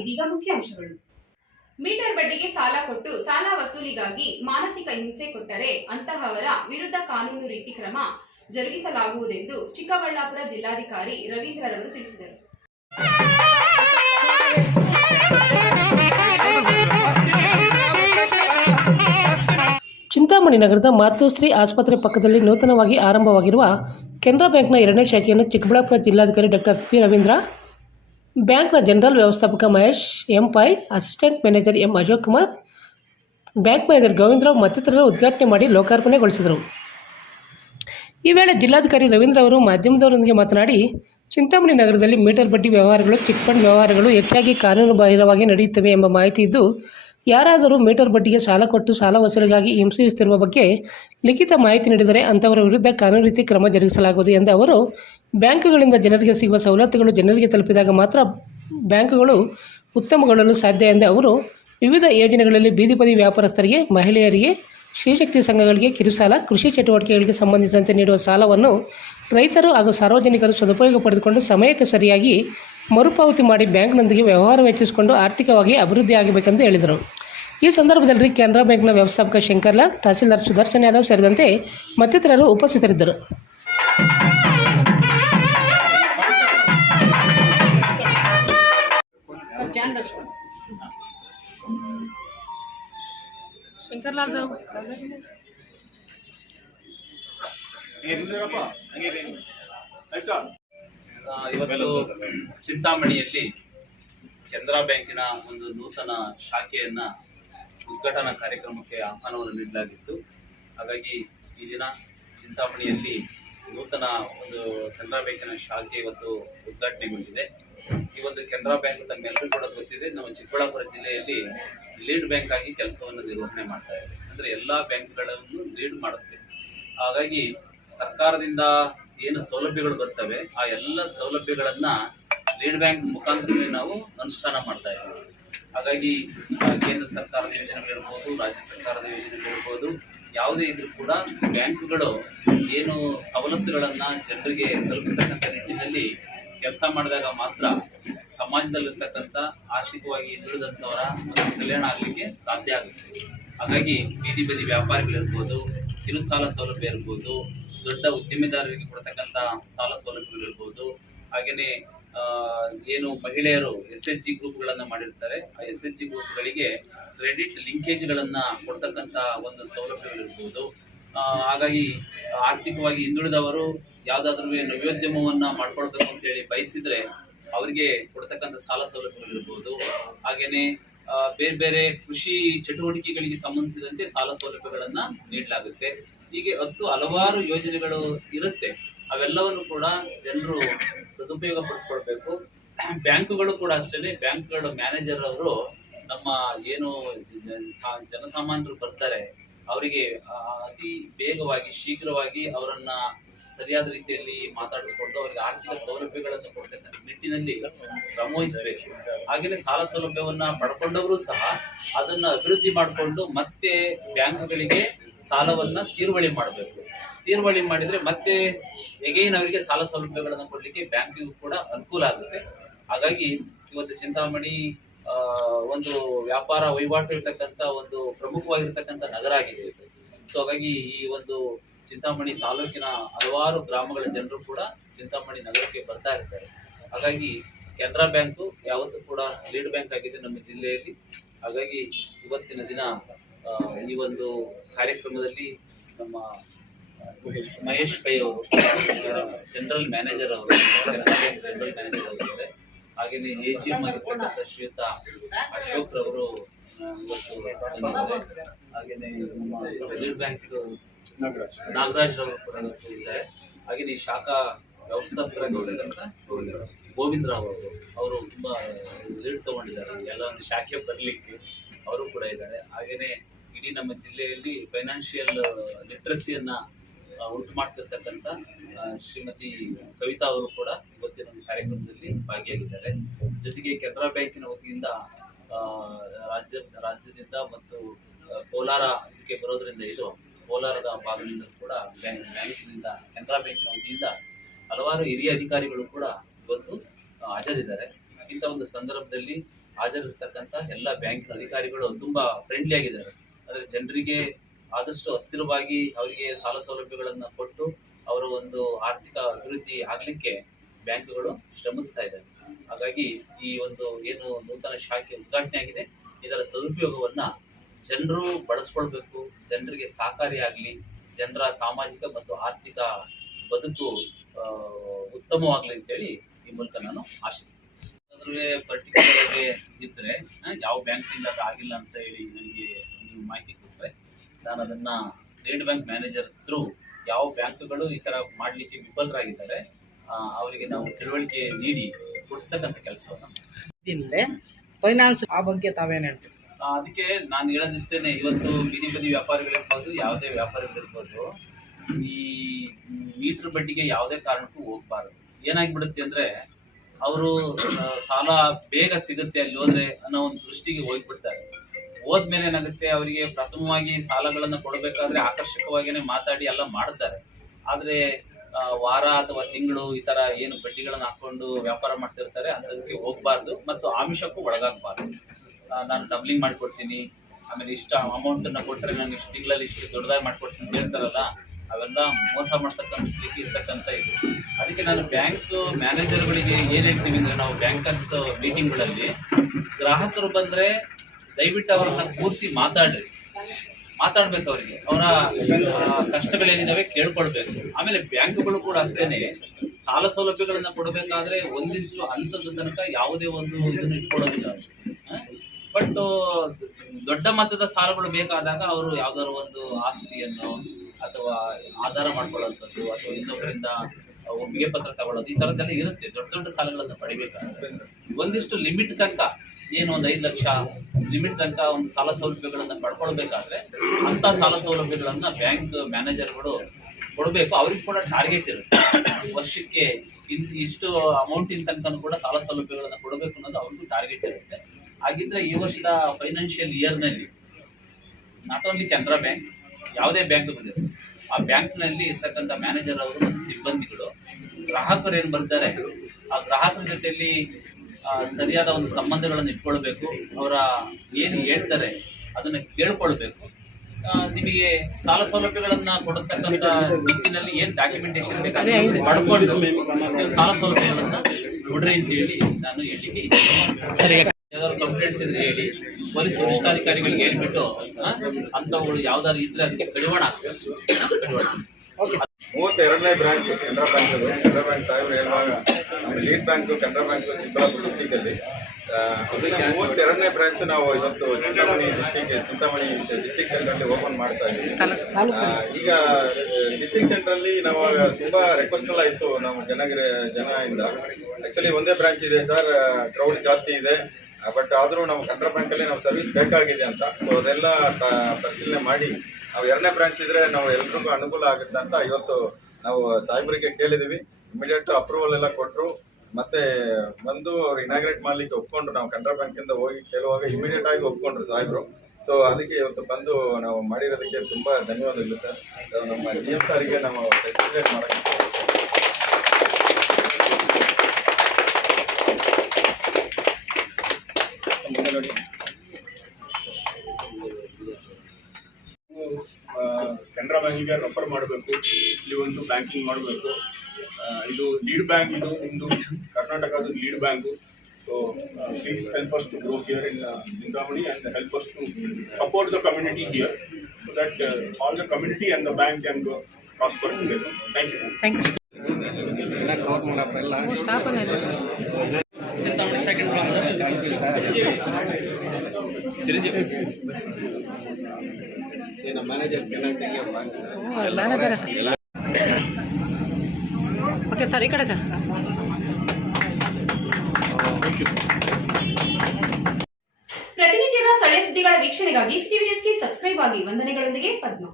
ಇದೀಗ ಮುಖ್ಯಾಂಶಗಳು. ಮೀಟರ್ ಬಡ್ಡಿಗೆ ಸಾಲ ಕೊಟ್ಟು ಸಾಲ ವಸೂಲಿಗಾಗಿ ಮಾನಸಿಕ ಹಿಂಸೆ ಕೊಟ್ಟರೆ ಅಂತಹವರ ವಿರುದ್ಧ ಕಾನೂನು ರೀತಿ ಕ್ರಮ ಜರುಗಿಸಲಾಗುವುದೆಂದು ಚಿಕ್ಕಬಳ್ಳಾಪುರ ಜಿಲ್ಲಾಧಿಕಾರಿ ರವೀಂದ್ರರವರು ತಿಳಿಸಿದರು. ಚಿಂತಾಮಣಿ ನಗರದ ಮಾತೃಶ್ರೀ ಆಸ್ಪತ್ರೆ ಪಕ್ಕದಲ್ಲಿ ನೂತನವಾಗಿ ಆರಂಭವಾಗಿರುವ ಕೆನರಾ ಬ್ಯಾಂಕ್ನ 2ನೇ ಶಾಖೆಯನ್ನು ಚಿಕ್ಕಬಳ್ಳಾಪುರ ಜಿಲ್ಲಾಧಿಕಾರಿ ಡಾಕ್ಟರ್ ಪಿ. ರವೀಂದ್ರ, ಬ್ಯಾಂಕ್ನ ಜನರಲ್ ವ್ಯವಸ್ಥಾಪಕ Mahesh M Pai, assistant manager M Ashok Kumar, bank manager Govindarao ಮತ್ತಿತರರು ಉದ್ಘಾಟನೆ ಮಾಡಿ ಲೋಕಾರ್ಪಣೆಗೊಳಿಸಿದರು. ಈ ವೇಳೆ ಜಿಲ್ಲಾಧಿಕಾರಿ ರವೀಂದ್ರ ಅವರು ಮಾಧ್ಯಮದವರೊಂದಿಗೆ ಮಾತನಾಡಿ, ಚಿಂತಾಮಣಿ ನಗರದಲ್ಲಿ ಮೀಟರ್ ಬಡ್ಡಿ ವ್ಯವಹಾರಗಳು, ಚಿಟ್ ಫಂಡ್ ವ್ಯವಹಾರಗಳು ಹೆಚ್ಚಾಗಿ ಕಾನೂನು ಬಾಹಿರವಾಗಿ ನಡೆಯುತ್ತವೆ ಎಂಬ ಮಾಹಿತಿ ಇದ್ದು, ಯಾರಾದರೂ ಮೀಟರ್ ಬಡ್ಡಿಗೆ ಸಾಲ ಕೊಟ್ಟು ಸಾಲ ವಸೂಲಿಗಾಗಿ ಹಿಂಸಿಸುತ್ತಿರುವ ಬಗ್ಗೆ ಲಿಖಿತ ಮಾಹಿತಿ ನೀಡಿದರೆ ಅಂಥವರ ವಿರುದ್ಧ ಕಾನೂನು ರೀತಿ ಕ್ರಮ ಜರುಗಿಸಲಾಗುವುದು ಎಂದ ಅವರು, ಬ್ಯಾಂಕುಗಳಿಂದ ಜನರಿಗೆ ಸಿಗುವ ಸವಲತ್ತುಗಳು ಜನರಿಗೆ ತಲುಪಿದಾಗ ಮಾತ್ರ ಬ್ಯಾಂಕುಗಳು ಉತ್ತಮಗೊಳ್ಳಲು ಸಾಧ್ಯ ಎಂದ ಅವರು, ವಿವಿಧ ಯೋಜನೆಗಳಲ್ಲಿ ಬೀದಿ ಬದಿ ವ್ಯಾಪಾರಸ್ಥರಿಗೆ, ಮಹಿಳೆಯರಿಗೆ, ಶ್ರೀಶಕ್ತಿ ಸಂಘಗಳಿಗೆ ಕಿರುಸಾಲ, ಕೃಷಿ ಚಟುವಟಿಕೆಗಳಿಗೆ ಸಂಬಂಧಿಸಿದಂತೆ ನೀಡುವ ಸಾಲವನ್ನು ರೈತರು ಹಾಗೂ ಸಾರ್ವಜನಿಕರು ಸದುಪಯೋಗ ಪಡೆದುಕೊಂಡು ಸಮಯಕ್ಕೆ ಸರಿಯಾಗಿ ಮರುಪಾವತಿ ಮಾಡಿ ಬ್ಯಾಂಕ್ನೊಂದಿಗೆ ವ್ಯವಹಾರ ಹೆಚ್ಚಿಸಿಕೊಂಡು ಆರ್ಥಿಕವಾಗಿ ಅಭಿವೃದ್ಧಿ ಆಗಬೇಕೆಂದು ಹೇಳಿದರು. ಈ ಸಂದರ್ಭದಲ್ಲಿ ಕೆನರಾ ಬ್ಯಾಂಕ್ನ ವ್ಯವಸ್ಥಾಪಕ ಶಂಕರ್ಲಾಲ್, ತಹಸೀಲ್ದಾರ್ ಸುದರ್ಶನ್ ಯಾದವ್ ಸೇರಿದಂತೆ ಮತ್ತಿತರರು ಉಪಸ್ಥಿತರಿದ್ದರು. ಇವತ್ತು ಚಿಂತಾಮಣಿಯಲ್ಲಿ ಕೆನರಾ ಬ್ಯಾಂಕಿನ ಒಂದು ನೂತನ ಶಾಖೆಯನ್ನು ಉದ್ಘಾಟನಾ ಕಾರ್ಯಕ್ರಮಕ್ಕೆ ಆಹ್ವಾನವನ್ನು ನೀಡಲಾಗಿತ್ತು. ಹಾಗಾಗಿ ಈ ದಿನ ಚಿಂತಾಮಣಿಯಲ್ಲಿ ನೂತನ ಒಂದು ಕೆನರಾ ಬ್ಯಾಂಕಿನ ಶಾಖೆ ಇವತ್ತು ಉದ್ಘಾಟನೆಗೊಂಡಿದೆ. ಈ ಒಂದು ಕೆನರಾ ಬ್ಯಾಂಕ್ ತಮ್ಮೆಲ್ಲರೂ ಕೂಡ ಗೊತ್ತಿದೆ, ನಮ್ಮ ಚಿಕ್ಕಬಳ್ಳಾಪುರ ಜಿಲ್ಲೆಯಲ್ಲಿ ಲೀಡ್ ಬ್ಯಾಂಕ್ ಆಗಿ ಕೆಲಸವನ್ನು ನಿರ್ವಹಣೆ ಮಾಡ್ತಾ ಇದೆ. ಅಂದರೆ ಎಲ್ಲ ಬ್ಯಾಂಕ್ಗಳನ್ನು ಲೀಡ್ ಮಾಡುತ್ತೆ. ಹಾಗಾಗಿ ಸರ್ಕಾರದಿಂದ ಏನು ಸೌಲಭ್ಯಗಳು ಬರ್ತವೆ ಆ ಎಲ್ಲ ಸೌಲಭ್ಯಗಳನ್ನು ಲೀಡ್ ಬ್ಯಾಂಕ್ ಮುಖಾಂತರವೇ ನಾವು ಅನುಷ್ಠಾನ ಮಾಡ್ತಾ ಇದ್ದೀವಿ. ಹಾಗಾಗಿ ಕೇಂದ್ರ ಸರ್ಕಾರದ ಯೋಜನೆಗಳಿರ್ಬೋದು, ರಾಜ್ಯ ಸರ್ಕಾರದ ಯೋಜನೆಗಳಿರ್ಬೋದು, ಯಾವುದೇ ಇದ್ರೂ ಕೂಡ ಬ್ಯಾಂಕುಗಳು ಏನು ಸವಲತ್ತುಗಳನ್ನು ಜನರಿಗೆ ತಲುಪಿಸ್ತಕ್ಕಂಥ ನಿಟ್ಟಿನಲ್ಲಿ ಕೆಲಸ ಮಾಡಿದಾಗ ಮಾತ್ರ ಸಮಾಜದಲ್ಲಿರ್ತಕ್ಕಂಥ ಆರ್ಥಿಕವಾಗಿ ಹಿಂದುಳಿದಂಥವರ ಕಲ್ಯಾಣ ಆಗಲಿಕ್ಕೆ ಸಾಧ್ಯ ಆಗುತ್ತೆ. ಹಾಗಾಗಿ ಬೀದಿ ಬದಿ ವ್ಯಾಪಾರಿಗಳಿರ್ಬೋದು, ಕಿರುಸಾಲ ಸೌಲಭ್ಯ ಇರ್ಬೋದು, ದೊಡ್ಡ ಉದ್ಯಮಿದಾರರಿಗೆ ಕೊಡ್ತಕ್ಕಂಥ ಸಾಲ ಸೌಲಭ್ಯಗಳಿರ್ಬೋದು, ಹಾಗೆಯೇ ಏನು ಮಹಿಳೆಯರು SHG ಗ್ರೂಪ್ಗಳನ್ನು ಮಾಡಿರ್ತಾರೆ, ಆ SHG ಗ್ರೂಪ್ಗಳಿಗೆ ಕ್ರೆಡಿಟ್ ಲಿಂಕೇಜ್ಗಳನ್ನು ಕೊಡ್ತಕ್ಕಂಥ ಒಂದು ಸೌಲಭ್ಯಗಳಿರ್ಬೋದು. ಹಾಗಾಗಿ ಆರ್ಥಿಕವಾಗಿ ಹಿಂದುಳಿದವರು ಯಾವುದಾದ್ರೂ ನವ್ಯೋದ್ಯಮವನ್ನು ಮಾಡ್ಕೊಳ್ಬೇಕು ಅಂತೇಳಿ ಬಯಸಿದರೆ ಅವರಿಗೆ ಕೊಡ್ತಕ್ಕಂಥ ಸಾಲ ಸೌಲಭ್ಯಗಳಿರ್ಬೋದು. ಹಾಗೆಯೇ ಬೇರೆ ಬೇರೆ ಕೃಷಿ ಚಟುವಟಿಕೆಗಳಿಗೆ ಸಂಬಂಧಿಸಿದಂತೆ ಸಾಲ ಸೌಲಭ್ಯಗಳನ್ನು ನೀಡಲಾಗುತ್ತೆ. ಹೀಗೆ ಹಲವಾರು ಯೋಜನೆಗಳು ಇರುತ್ತೆ. ಅವೆಲ್ಲವನ್ನು ಕೂಡ ಜನರು ಸದುಪಯೋಗ ಪಡಿಸ್ಕೊಳ್ಬೇಕು. ಬ್ಯಾಂಕುಗಳು ಕೂಡ ಅಷ್ಟೇ. ಬ್ಯಾಂಕ್ಗಳ ಮ್ಯಾನೇಜರ್ ಅವರು ನಮ್ಮ ಏನು ಜನಸಾಮಾನ್ಯರು ಬರ್ತಾರೆ ಅವರಿಗೆ ಅತಿ ಬೇಗವಾಗಿ ಶೀಘ್ರವಾಗಿ ಅವರನ್ನ ಸರಿಯಾದ ರೀತಿಯಲ್ಲಿ ಮಾತಾಡಿಸ್ಕೊಂಡು ಅವರಿಗೆ ಆರ್ಥಿಕ ಸೌಲಭ್ಯಗಳನ್ನು ಕೊಡ್ತಕ್ಕಂಥ ನಿಟ್ಟಿನಲ್ಲಿ ಕ್ರಮವಹಿಸಬೇಕು. ಹಾಗೆಯೇ ಸಾಲ ಸೌಲಭ್ಯವನ್ನ ಪಡ್ಕೊಂಡವರು ಸಹ ಅದನ್ನ ಅಭಿವೃದ್ಧಿ ಮಾಡಿಕೊಂಡು ಮತ್ತೆ ಬ್ಯಾಂಕ್ಗಳಿಗೆ ಸಾಲವನ್ನ ತೀರ್ವಳಿ ಮಾಡಬೇಕು. ತೀರ್ವಳಿ ಮಾಡಿದ್ರೆ ಮತ್ತೆ ಎಗೈನ್ ಅವರಿಗೆ ಸಾಲ ಸೌಲಭ್ಯಗಳನ್ನು ಕೊಡ್ಲಿಕ್ಕೆ ಬ್ಯಾಂಕಿಗೂ ಕೂಡ ಅನುಕೂಲ ಆಗುತ್ತೆ. ಹಾಗಾಗಿ ಇವತ್ತು ಚಿಂತಾಮಣಿ ಒಂದು ವ್ಯಾಪಾರ ವಹಿವಾಟು ಇರ್ತಕ್ಕಂಥ ಒಂದು ಪ್ರಮುಖವಾಗಿರ್ತಕ್ಕಂಥ ನಗರ ಆಗಿದೆ. ಸೊ ಹಾಗಾಗಿ ಈ ಒಂದು ಚಿಂತಾಮಣಿ ತಾಲೂಕಿನ ಹಲವಾರು ಗ್ರಾಮಗಳ ಜನರು ಕೂಡ ಚಿಂತಾಮಣಿ ನಗರಕ್ಕೆ ಬರ್ತಾ ಇರ್ತಾರೆ. ಹಾಗಾಗಿ ಕೆನರಾ ಬ್ಯಾಂಕು ಯಾವತ್ತೂ ಕೂಡ ಲೀಡ್ ಬ್ಯಾಂಕ್ ಆಗಿದೆ ನಮ್ಮ ಜಿಲ್ಲೆಯಲ್ಲಿ. ಹಾಗಾಗಿ ಇವತ್ತಿನ ದಿನ ಈ ಒಂದು ಕಾರ್ಯಕ್ರಮದಲ್ಲಿ ನಮ್ಮ ಮಹೇಶ್ ಪೈ ಅವರು ಜನರಲ್ ಮ್ಯಾನೇಜರ್ ಅವರು ಜನರಲ್ ಮ್ಯಾನೇಜರ್ ಅವರಿದ್ದಾರೆ. ಹಾಗೆಯೇ AGM ಆಗಿರ್ತಕ್ಕಂಥ ಶ್ರೀಯುತ ಅಶೋಕ್ ರವರು ಇವತ್ತು ಬಂದಿದ್ದಾರೆ. ಹಾಗೆಯೇ ನಮ್ಮ ಲೀಡ್ ಬ್ಯಾಂಕ್ ನಾಗರಾಜ್ ರವರು ಕೂಡ ಇದ್ದಾರೆ. ಹಾಗೆಯೇ ಶಾಖಾ ವ್ಯವಸ್ಥಾಪಕರಾಗಿರ್ತಕ್ಕಂಥ ಗೋವಿಂದರಾವ್ ಅವರು ತುಂಬಾ ಲೀಡ್ ತಗೊಂಡಿದ್ದಾರೆ. ಎಲ್ಲ ಒಂದು ಶಾಖೆ ಬರಲಿಕ್ಕೆ ಅವರು ಕೂಡ ಇದ್ದಾರೆ. ಹಾಗೆಯೇ ಇಡೀ ನಮ್ಮ ಜಿಲ್ಲೆಯಲ್ಲಿ ಫೈನಾನ್ಷಿಯಲ್ ಲಿಟ್ರಸಿಯನ್ನ ಉಂಟು ಮಾಡ್ತಿರ್ತಕ್ಕಂಥ ಶ್ರೀಮತಿ ಕವಿತಾ ಅವರು ಕೂಡ ಇವತ್ತಿನ ಒಂದು ಕಾರ್ಯಕ್ರಮದಲ್ಲಿ ಭಾಗಿಯಾಗಿದ್ದಾರೆ. ಜೊತೆಗೆ ಕೆನರಾ ಬ್ಯಾಂಕಿನ ವತಿಯಿಂದ ರಾಜ್ಯದಿಂದ ಮತ್ತು ಕೋಲಾರ ಇದಕ್ಕೆ ಬರೋದ್ರಿಂದ ಇದು ಕೋಲಾರದ ಭಾಗದಿಂದ ಕೂಡ ಬ್ಯಾಂಕಿನಿಂದ ಕೆನರಾ ಬ್ಯಾಂಕಿನ ವತಿಯಿಂದ ಹಲವಾರು ಹಿರಿಯ ಅಧಿಕಾರಿಗಳು ಕೂಡ ಇವತ್ತು ಹಾಜರಿದ್ದಾರೆ. ಇಂಥ ಒಂದು ಸಂದರ್ಭದಲ್ಲಿ ಹಾಜರಿರ್ತಕ್ಕಂಥ ಎಲ್ಲ ಬ್ಯಾಂಕಿನ ಅಧಿಕಾರಿಗಳು ತುಂಬಾ ಫ್ರೆಂಡ್ಲಿ ಆಗಿದ್ದಾರೆ. ಆದರೆ ಜನರಿಗೆ ಆದಷ್ಟು ಹತ್ತಿರವಾಗಿ ಅವರಿಗೆ ಸಾಲ ಸೌಲಭ್ಯಗಳನ್ನು ಕೊಟ್ಟು ಅವರ ಒಂದು ಆರ್ಥಿಕ ಅಭಿವೃದ್ಧಿ ಆಗಲಿಕ್ಕೆ ಬ್ಯಾಂಕ್ಗಳು ಶ್ರಮಿಸ್ತಾ ಇದ್ದಾರೆ. ಹಾಗಾಗಿ ಈ ಒಂದು ಏನು ನೂತನ ಶಾಖೆ ಉದ್ಘಾಟನೆ ಆಗಿದೆ, ಇದರ ಸದುಪಯೋಗವನ್ನ ಜನರು ಬಳಸ್ಕೊಳ್ಬೇಕು, ಜನರಿಗೆ ಸಹಕಾರಿಯಾಗಲಿ, ಜನರ ಸಾಮಾಜಿಕ ಮತ್ತು ಆರ್ಥಿಕ ಬದುಕು ಉತ್ತಮವಾಗಲಿ ಅಂತೇಳಿ ಈ ಮೂಲಕ ನಾನು ಆಶಿಸ್ತೀನಿ. ಅದ್ರಲ್ಲಿ ಪರ್ಟಿಕ್ಯುಲರ್ ಆಗಿ ಇದ್ರೆ ಯಾವ ಬ್ಯಾಂಕ್ನಿಂದ ಅದು ಆಗಿಲ್ಲ ಅಂತ ಹೇಳಿ ನನಗೆ ನೀವು ಮಾಹಿತಿ ಕೊಟ್ಟರೆ ನಾನು ಅದನ್ನ ಸ್ಟೇಟ್ ಬ್ಯಾಂಕ್ ಮ್ಯಾನೇಜರ್ ಥ್ರೂ ಯಾವ ಬ್ಯಾಂಕ್ಗಳು ಈ ತರ ಮಾಡಲಿಕ್ಕೆ ವಿಫಲರಾಗಿದ್ದಾರೆ ಅವರಿಗೆ ನಾವು ತಿಳುವಳಿಕೆ ನೀಡಿ ಕೊಡಿಸ್ತಕ್ಕಂಥ ಕೆಲಸವನ್ನು ಫೈನಾನ್ಸ್ ಆ ಬಗ್ಗೆ ತಾವೇನು ಹೇಳ್ತೀರಿ ಸರ್? ಅದಕ್ಕೆ ನಾನು ಹೇಳೋದಿಷ್ಟೇನೆ, ಇವತ್ತು ಬೀದಿ ಬದಿ ವ್ಯಾಪಾರಿಗಳಿರ್ಬೋದು, ಯಾವುದೇ ವ್ಯಾಪಾರಿಗಳಿರ್ಬೋದು, ಈ ಮೀಟರ್ ಬಡ್ಡಿಗೆ ಯಾವುದೇ ಕಾರಣಕ್ಕೂ ಹೋಗ್ಬಾರ್ದು. ಏನಾಗ್ಬಿಡುತ್ತೆ ಅಂದ್ರೆ ಅವರು ಸಾಲ ಬೇಗ ಸಿಗುತ್ತೆ ಅಲ್ಲಿ ಹೋದ್ರೆ ಅನ್ನೋ ಒಂದು ದೃಷ್ಟಿಗೆ ಹೋಗ್ಬಿಡ್ತಾರೆ. ಹೋದ್ಮೇಲೆ ಏನಾಗುತ್ತೆ, ಅವರಿಗೆ ಪ್ರಥಮವಾಗಿ ಸಾಲಗಳನ್ನ ಕೊಡಬೇಕಾದ್ರೆ ಆಕರ್ಷಕವಾಗಿನೇ ಮಾತಾಡಿ ಎಲ್ಲ ಮಾಡ್ತಾರೆ. ಆದ್ರೆ ವಾರ ಅಥವಾ ತಿಂಗಳು ಈ ತರ ಏನು ಬಡ್ಡಿಗಳನ್ನ ಹಾಕೊಂಡು ವ್ಯಾಪಾರ ಮಾಡ್ತಿರ್ತಾರೆ ಅಂತದಕ್ಕೆ ಹೋಗ್ಬಾರ್ದು ಮತ್ತು ಆಮಿಷಕ್ಕೂ ಒಳಗಾಗಬಾರ್ದು. ನಾನು ಡಬ್ಲಿಂಗ್ ಮಾಡ್ಕೊಡ್ತೀನಿ, ಆಮೇಲೆ ಇಷ್ಟ ಅಮೌಂಟನ್ನು ಕೊಟ್ಟರೆ ನಾನು ಇಷ್ಟು ತಿಂಗಳಲ್ಲಿ ಇಷ್ಟು ದೊಡ್ಡದಾಗಿ ಮಾಡ್ಕೊಡ್ತೀನಿ ಅಂತ ಹೇಳ್ತಾರಲ್ಲ, ಅವೆಲ್ಲ ಮೋಸ ಮಾಡ್ತಕ್ಕಂಥ ಇರ್ತಕ್ಕಂಥ ಇದು. ಅದಕ್ಕೆ ನಾನು ಬ್ಯಾಂಕ್ ಮ್ಯಾನೇಜರ್ಗಳಿಗೆ ಏನು ಹೇಳ್ತೀವಿ ಅಂದರೆ, ನಾವು ಬ್ಯಾಂಕರ್ಸ್ ಮೀಟಿಂಗ್ಗಳಲ್ಲಿ ಗ್ರಾಹಕರು ಬಂದರೆ ದಯವಿಟ್ಟು ಅವ್ರನ್ನ ಕೂರಿಸಿ ಮಾತಾಡ್ಬೇಕು, ಅವರಿಗೆ ಅವರ ಕಷ್ಟಗಳೇನಿದಾವೆ ಕೇಳ್ಕೊಳ್ಬೇಕು. ಆಮೇಲೆ ಬ್ಯಾಂಕ್ಗಳು ಕೂಡ ಅಷ್ಟೇನೆ ಸಾಲ ಸೌಲಭ್ಯಗಳನ್ನ ಕೊಡಬೇಕಾದ್ರೆ ಒಂದಿಷ್ಟು ಹಂತದ ತನಕ ಯಾವುದೇ ಒಂದು ಇದನ್ನು ಇಟ್ಕೊಳ್ಳೋದಿಲ್ಲ. ಬಟ್ ದೊಡ್ಡ ಮೊತ್ತದ ಸಾಲಗಳು ಬೇಕಾದಾಗ ಅವರು ಯಾವ್ದಾದ್ರು ಒಂದು ಆಸ್ತಿಯನ್ನು ಅಥವಾ ಆಧಾರ ಮಾಡ್ಕೊಳ್ಳುವಂಥದ್ದು ಅಥವಾ ಇನ್ನೊಬ್ಬರಿಂದ ಒಪ್ಪಿಗೆ ಪತ್ರ ತಗೊಳ್ಳೋದು, ಈ ಥರದ್ದೆಲ್ಲ ಇರುತ್ತೆ. ದೊಡ್ಡ ದೊಡ್ಡ ಸಾಲಗಳನ್ನು ಪಡಿಬೇಕಾದ್ರೆ ಒಂದಿಷ್ಟು ಲಿಮಿಟ್ ತನಕ, ಏನು ಒಂದು 5 ಲಕ್ಷ ಲಿಮಿಟ್ ತನಕ ಒಂದು ಸಾಲ ಸೌಲಭ್ಯಗಳನ್ನು ಪಡ್ಕೊಳ್ಬೇಕಾದ್ರೆ ಅಂಥ ಸಾಲ ಸೌಲಭ್ಯಗಳನ್ನು ಬ್ಯಾಂಕ್ ಮ್ಯಾನೇಜರ್ಗಳು ಕೊಡಬೇಕು. ಅವ್ರಿಗೆ ಕೂಡ ಟಾರ್ಗೆಟ್ ಇರುತ್ತೆ, ವರ್ಷಕ್ಕೆ ಇಷ್ಟು ಅಮೌಂಟಿನ ತನಕ ಕೂಡ ಸಾಲ ಸೌಲಭ್ಯಗಳನ್ನು ಕೊಡಬೇಕು ಅನ್ನೋದು ಅವ್ರಿಗೂ ಟಾರ್ಗೆಟ್ ಇರುತ್ತೆ. ಹಾಗಿದ್ರೆ ಈ ವರ್ಷದ ಫೈನಾನ್ಷಿಯಲ್ ಇಯರ್ನಲ್ಲಿ ನಾಟ್ ಓನ್ಲಿ ಕೆನರಾ ಬ್ಯಾಂಕ್, ಯಾವುದೇ ಬ್ಯಾಂಕ್ಗಳಿದೆ, ಆ ಬ್ಯಾಂಕ್ನಲ್ಲಿ ಇರ್ತಕ್ಕಂಥ ಮ್ಯಾನೇಜರ್ ಅವರು ಮತ್ತು ಸಿಬ್ಬಂದಿಗಳು ಗ್ರಾಹಕರು ಏನು ಬರ್ತಾರೆ ಆ ಗ್ರಾಹಕರ ಜೊತೆಯಲ್ಲಿ ಸರಿಯಾದ ಒಂದು ಸಂಬಂಧಗಳನ್ನು ಇಟ್ಕೊಳ್ಬೇಕು. ಅವರ ಏನು ಹೇಳ್ತಾರೆ ಅದನ್ನು ಕೇಳ್ಕೊಳ್ಬೇಕು. ನಿಮಗೆ ಸಾಲ ಸೌಲಭ್ಯಗಳನ್ನ ಕೊಡತಕ್ಕಂಥ ನಿಟ್ಟಿನಲ್ಲಿ ಏನು ಡಾಕ್ಯುಮೆಂಟೇಶನ್ ಬೇಕಾದ್ರೆ ಮಾಡ್ಕೊಂಡು ನೀವು ಸಾಲ ಸೌಲಭ್ಯಗಳನ್ನ ಕೊಡ್ರಿ ಅಂತ ಹೇಳಿ ನಾನು ಹೇಳಿಕೆ ಯಾವ್ದಾದ್ರು ಕಂಪ್ಲೇಂಟ್ಸ್ ಇದ್ರೆ ಹೇಳಿ, ಪೊಲೀಸ್ ವರಿಷ್ಠಾಧಿಕಾರಿಗಳಿಗೆ ಹೇಳ್ಬಿಟ್ಟು ಅಂಥವುಗಳು ಯಾವ್ದಾದ್ರು ಇದ್ರೆ ಅದಕ್ಕೆ ಕಡಿವಾಣ ಹಾಕ್ಸಿ. 32ನೇ branch Canara bank. Canara bank ಸಾಹೇಬರು ಹೇಳುವಾಗ lead bank Canara bank Chikkaballapur district ಅಲ್ಲಿ 32ನೇ ಬ್ರಾಂಚ್ ನಾವು ಇವತ್ತು ಚಿಂತಾಮಣಿ ಡಿಸ್ಟಿಕ್ ಸೆಂಟರ್ ಅಲ್ಲಿ ಓಪನ್ ಮಾಡ್ತಾ ಇದ್ದೀವಿ. ಈಗ ಡಿಸ್ಟಿಕ್ ಸೆಂಟರ್ ಅಲ್ಲಿ ನಾವು ತುಂಬಾ ರಿಕ್ವೆಸ್ಟ್ ಎಲ್ಲ ಇತ್ತು ನಮ್ಮ ಜನದಿಂದ. ಆಕ್ಚುಲಿ ಒಂದೇ ಬ್ರಾಂಚ್ ಇದೆ ಸರ್, ಕ್ರೌಡ್ ಜಾಸ್ತಿ ಇದೆ, ಬಟ್ ಆದರೂ ನಾವು ಕೆನರಾ ಬ್ಯಾಂಕಲ್ಲಿ ನಾವು ಸರ್ವಿಸ್ ಬೇಕಾಗಿದೆ ಅಂತ. ಸೊ ಅದೆಲ್ಲ ಪರಿಶೀಲನೆ ಮಾಡಿ ನಾವು 2ನೇ ಬ್ರಾಂಚ್ ಇದ್ರೆ ನಾವು ಎಲ್ರಿಗೂ ಅನುಕೂಲ ಆಗುತ್ತೆ ಅಂತ ಇವತ್ತು ನಾವು ಸಾಹೇಬರಿಗೆ ಕೇಳಿದೀವಿ. ಇಮಿಡಿಯೇಟ್ ಅಪ್ರೂವಲ್ ಎಲ್ಲ ಕೊಟ್ಟರು, ಮತ್ತೆ ಬಂದು ಅವ್ರು ಇನಾಗ್ರೇಟ್ ಮಾಡ್ಲಿಕ್ಕೆ ಒಪ್ಕೊಂಡ್ರು. ನಾವು ಕೆನರಾ ಬ್ಯಾಂಕಿಂದ ಹೋಗಿ ಕೇಳುವಾಗ ಇಮಿಡಿಯೇಟ್ ಆಗಿ ಒಪ್ಕೊಂಡ್ರು ಸಾಹೇಬರು. ಸೊ ಅದಕ್ಕೆ ಇವತ್ತು ಬಂದು ನಾವು ಮಾಡಿರೋದಕ್ಕೆ ತುಂಬಾ ಧನ್ಯವಾದಗಳು ಸರ್. ನಮ್ಮ GM ಸಾರಿಗೆ ನಾವು ಫೆಸಿಲಿಟೇಟ್ ಮಾಡೋಕ್ಕೆ ನೋಡಿ. ಕೆನರಾ ಬ್ಯಾಂಕಿಗೆ ರೆಫರ್ ಮಾಡಬೇಕು, ಇಲ್ಲಿ ಒಂದು ಬ್ಯಾಂಕಿಂಗ್ ಮಾಡಬೇಕು. ಇದು ಲೀಡ್ ಬ್ಯಾಂಕ್, ಇದು ಕರ್ನಾಟಕದ lead bank. So please help us to grow here in Chintamani and help us to support the community here so that all the community and the bank can go prosper together. Thank you. Chintamani second Chiranjeevi manager okay sir, ಈ ಕಡೆ sir. ಪ್ರತಿನಿತ್ಯದ ಸ್ಥಳೀಯ ಸುದ್ದಿಗಳ ವೀಕ್ಷಣೆಗಾಗಿ city ನ್ಯೂಸ್ಗೆ subscribe ಆಗಿ. ವಂದನೆಗಳೊಂದಿಗೆ ಪದ್ಮ.